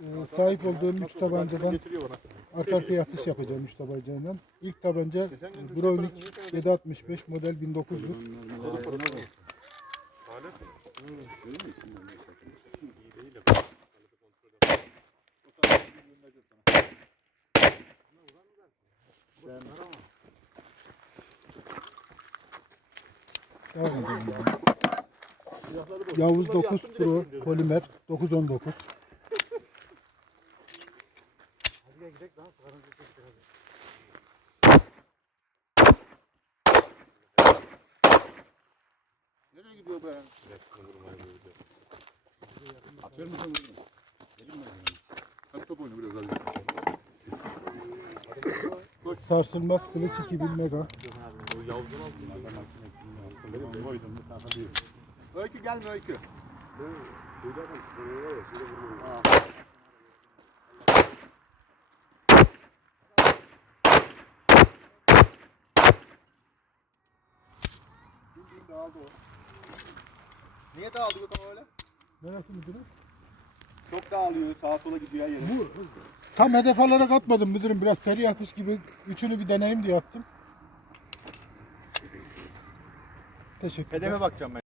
Ee, sahip olduğum 3 tabancadan arka arkaya atış yapacağım 3 tabancayla. İlk tabanca Browning 765 model 1900'lük. Devam edelim yani. Yavuz 9 Pro polimer 919. Nereye gidiyor be? Atıyorum mu sen bunu? Vereyim ben yani. Hadi top oyna biraz hadi. Sarsılmaz kılıç 2000 mega. Öykü gelme Öykü. Şimdi dağıldı o. Niye dağıldı Gökhan öyle? Neresi müdürüm? Çok dağılıyor, sağa sola gidiyor her yere. Bu tam hedef alarak atmadım müdürüm. Biraz seri atış gibi. Üçünü bir deneyim diye attım. Teşekkürler. Hedeme bakacağım ben.